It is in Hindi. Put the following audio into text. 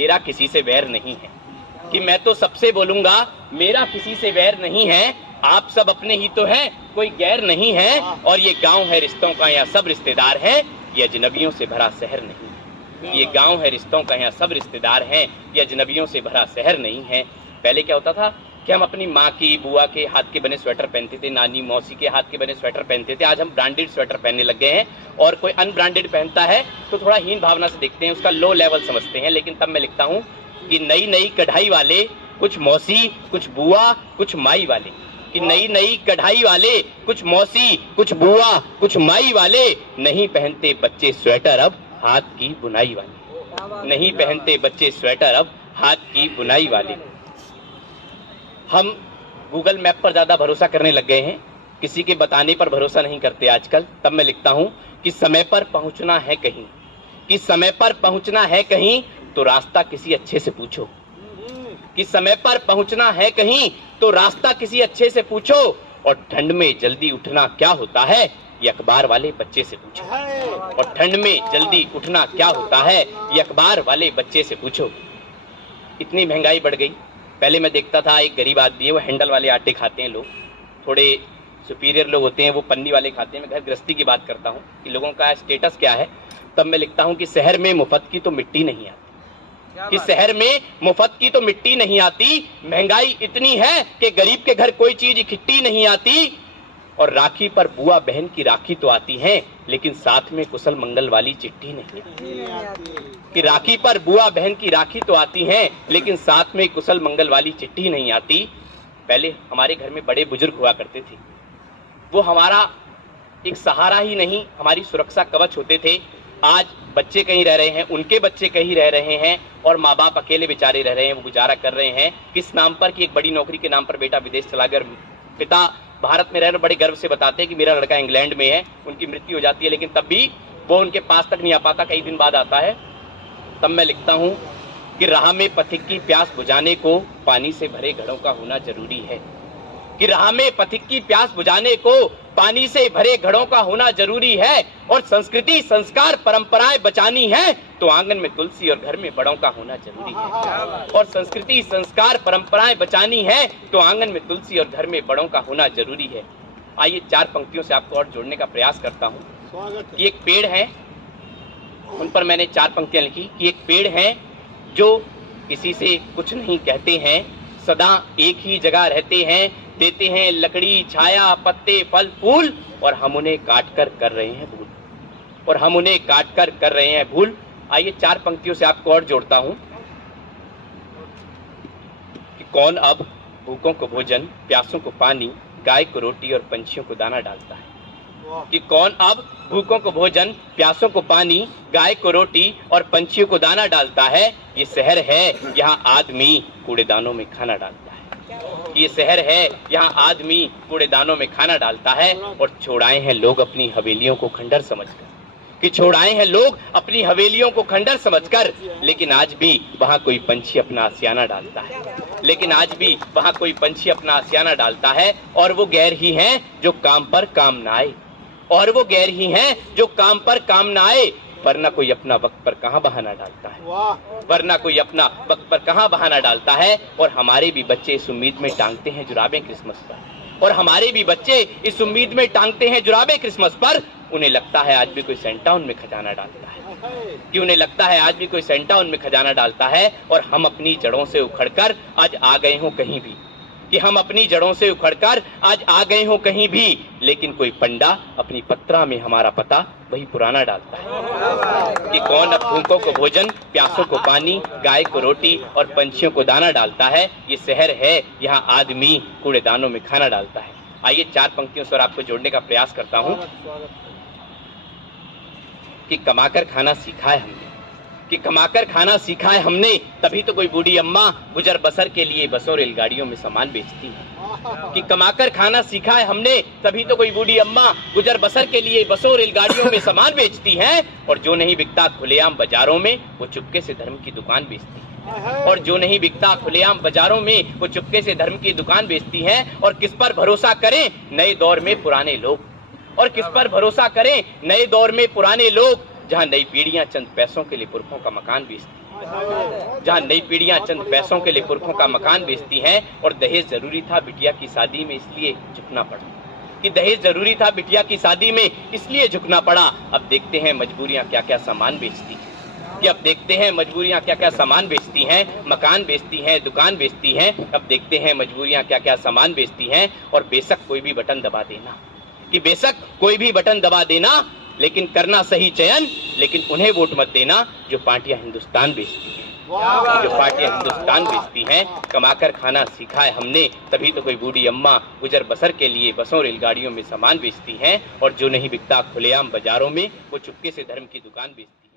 मेरा किसी से वैर नहीं है, कि मैं तो सबसे बोलूंगा मेरा किसी से वैर नहीं है, आप सब अपने ही तो हैं, कोई गैर नहीं है। और ये गांव है रिश्तों का, यहाँ सब रिश्तेदार हैं, ये अजनबियों से भरा शहर नहीं है। ये गांव है रिश्तों का, यहाँ सब रिश्तेदार हैं, ये अजनबियों से भरा शहर नहीं है। पहले क्या होता था कि हम अपनी माँ की, बुआ के हाथ के बने स्वेटर पहनते थे, नानी मौसी के हाथ के बने स्वेटर पहनते थे। आज हम ब्रांडेड स्वेटर पहनने लग गए हैं, और कोई अनब्रांडेड पहनता है तो थोड़ा हीन भावना से देखते हैं, उसका लो लेवल समझते हैं। लेकिन तब मैं लिखता हूँ कि नई नई कढ़ाई वाले कुछ मौसी, कुछ बुआ, कुछ माई वाले, कि नई नई कढ़ाई वाले कुछ मौसी, कुछ बुआ, कुछ माई वाले, नहीं पहनते बच्चे स्वेटर अब हाथ की बुनाई वाले, नहीं पहनते बच्चे स्वेटर अब हाथ की बुनाई वाले। हम गूगल मैप पर ज्यादा भरोसा करने लग गए हैं, किसी के बताने पर भरोसा नहीं करते आजकल। तब मैं लिखता हूं कि समय पर पहुंचना है कहीं, कि समय पर पहुंचना है कहीं तो रास्ता किसी अच्छे से पूछो, कि समय पर पहुंचना है कहीं तो रास्ता किसी अच्छे से पूछो। और ठंड में जल्दी उठना क्या होता है ये अखबार वाले बच्चे से पूछो, और ठंड में जल्दी उठना क्या होता है ये अखबार वाले बच्चे से पूछो। इतनी महंगाई बढ़ गई। पहले मैं देखता था एक गरीब आदमी है, वो हैंडल वाले आटे खाते हैं लोग, थोड़े सुपीरियर लोग होते हैं वो पन्नी वाले खाते हैं। मैं घर गृहस्थी की बात करता हूँ कि लोगों का स्टेटस क्या है। तब मैं लिखता हूँ कि शहर में मुफ्त की तो मिट्टी नहीं आती, कि शहर में मुफ्त की तो मिट्टी नहीं आती। महंगाई इतनी है कि गरीब के घर कोई चीज इकट्ठी नहीं आती। और राखी पर बुआ बहन की राखी तो आती है, लेकिन साथ में कुशल मंगल वाली चिट्ठी नहीं आती। कि राखी पर बुआ बहन की राखी तो आती है, लेकिन साथ में कुशल मंगल वाली चिट्ठी नहीं आती। पहले हमारे घर में बड़े बुजुर्ग हुआ करते थे, वो हमारा एक सहारा ही नहीं, हमारी सुरक्षा कवच होते थे। आज बच्चे कहीं रह रहे हैं, उनके बच्चे कहीं रह रहे हैं, और माँ बाप अकेले बेचारे रह रहे हैं, वो गुजारा कर रहे हैं। किस नाम पर? कि एक बड़ी नौकरी के नाम पर बेटा विदेश चला गया, पिता भारत में रह रहे, बड़े गर्व से बताते हैं कि मेरा लड़का इंग्लैंड में है। उनकी मृत्यु हो जाती है, लेकिन तब भी वो उनके पास तक नहीं आ पाता, कई दिन बाद आता है। तब मैं लिखता हूँ कि राह में पथिक की प्यास बुझाने को पानी से भरे घड़ों का होना जरूरी है, कि राह में पथिक की प्यास बुझाने को पानी से भरे घड़ों का होना जरूरी है। और संस्कृति संस्कार परंपराएं बचानी है तो आंगन में तुलसी और घर में बड़ों का होना जरूरी है। और संस्कृति संस्कार परंपराएं बचानी है तो आंगन में तुलसी और घर में बड़ों का होना जरूरी है। आइए 4 पंक्तियों से आपको और जोड़ने का प्रयास करता हूँ कि एक पेड़ है, उन पर मैंने 4 पंक्तियां लिखी कि एक पेड़ है जो किसी से कुछ नहीं कहते हैं, सदा एक ही जगह रहते हैं, देते हैं लकड़ी, छाया, पत्ते, फल, फूल, और हम उन्हें काट कर कर रहे हैं भूल, और हम उन्हें काट कर कर रहे हैं भूल। आइए 4 पंक्तियों से आपको और जोड़ता हूं कि कौन अब भूखों को भोजन, प्यासों को पानी, गाय को रोटी और पंछियों को दाना डालता है। कि कौन अब भूखों को भोजन, प्यासों को पानी, गाय को रोटी और पंछियों को दाना डालता है। ये शहर है यहाँ आदमी कूड़ेदानों में खाना डालता है, ये शहर है यहाँ आदमी कूड़ेदानों में खाना डालता है। और छोड़ाए हैं लोग अपनी हवेलियों को खंडर समझकर, कि छोड़ाए हैं लोग अपनी हवेलियों को खंडर समझकर, लेकिन आज भी वहाँ कोई पंछी अपना आसियाना डालता है, लेकिन आज भी वहाँ कोई पंछी अपना आसियाना डालता है। और वो गैर ही हैं जो काम पर काम ना आए, और वो गैर ही हैं जो काम पर काम ना आए, वरना कोई अपना वक्त पर कहाँ बहाना डालता है, वरना कोई अपना वक्त पर कहाँ बहाना डालता है। और हमारे भी बच्चे इस उम्मीद में टांगते हैं जुराबें क्रिसमस पर, और हमारे भी बच्चे इस उम्मीद में टांगते हैं जुराबें क्रिसमस पर। उन्हें लगता है आज भी कोई सेंटा उनमें खजाना डालता है, कि उन्हें लगता है आज भी कोई सेंटा उनमें खजाना डालता है। और हम अपनी जड़ों से उखड़कर आज आ गए हों कहीं भी, कि हम अपनी जड़ों से उखड़कर आज आ गए हों कहीं भी, लेकिन कोई पंडा अपनी पत्रा में हमारा पता वही पुराना डालता है। कि कौन अब भूखों को भोजन, प्यासों को पानी, गाय को रोटी और पंछियों को दाना डालता है। ये शहर है यहाँ आदमी कूड़ेदानों में खाना डालता है। आइए 4 पंक्तियों से आपको जोड़ने का प्रयास करता हूँ कि कमाकर खाना सीखा है हमने, कि कमाकर खाना सीखा है हमने, तभी तो कोई बूढ़ी अम्मा गुजर बसर के लिए बसों रेलगाड़ियों में सामान बेचती है। कि कमाकर खाना सीखा है हमने, तभी तो कोई बूढ़ी अम्मा गुजर बसर के लिए बसों रेलगाड़ियों में सामान बेचती हैं। और जो नहीं बिकता खुलेआम बाजारों में वो चुपके से धर्म की दुकान बेचती है, और जो नहीं बिकता खुलेआम बाजारों में वो चुपके से धर्म की दुकान बेचती है। और किस पर भरोसा करें नए दौर में पुराने लोग, और किस पर भरोसा करें नए दौर में पुराने लोग, जहाँ नई पीढ़ियां चंद पैसों के लिए पुरखों का मकान बेचती हैं, जहां नई पीढ़ियां चंद पैसों के लिए पुरखों का मकान बेचती हैं और दहेज जरूरी था बिटिया की शादी में इसलिए झुकना पड़ा, कि दहेज जरूरी था बिटिया की शादी में इसलिए झुकना पड़ा। अब देखते हैं मजबूरियां क्या क्या सामान बेचती हैं, कि अब देखते हैं मजबूरियां क्या क्या सामान बेचती हैं, मकान बेचती हैं, दुकान बेचती हैं। अब देखते हैं मजबूरियां क्या क्या सामान बेचती हैं। और बेशक कोई भी बटन दबा देना, कि बेशक कोई भी बटन दबा देना, लेकिन करना सही चयन, लेकिन उन्हें वोट मत देना जो पार्टियां हिंदुस्तान बेचती हैं, जो पार्टियां हिंदुस्तान बेचती हैं। कमाकर खाना सीखा है हमने, तभी तो कोई बूढ़ी अम्मा गुजर बसर के लिए बसों रेलगाड़ियों में सामान बेचती हैं। और जो नहीं बिकता खुलेआम बाजारों में, वो चुपके से धर्म की दुकान बेचती है।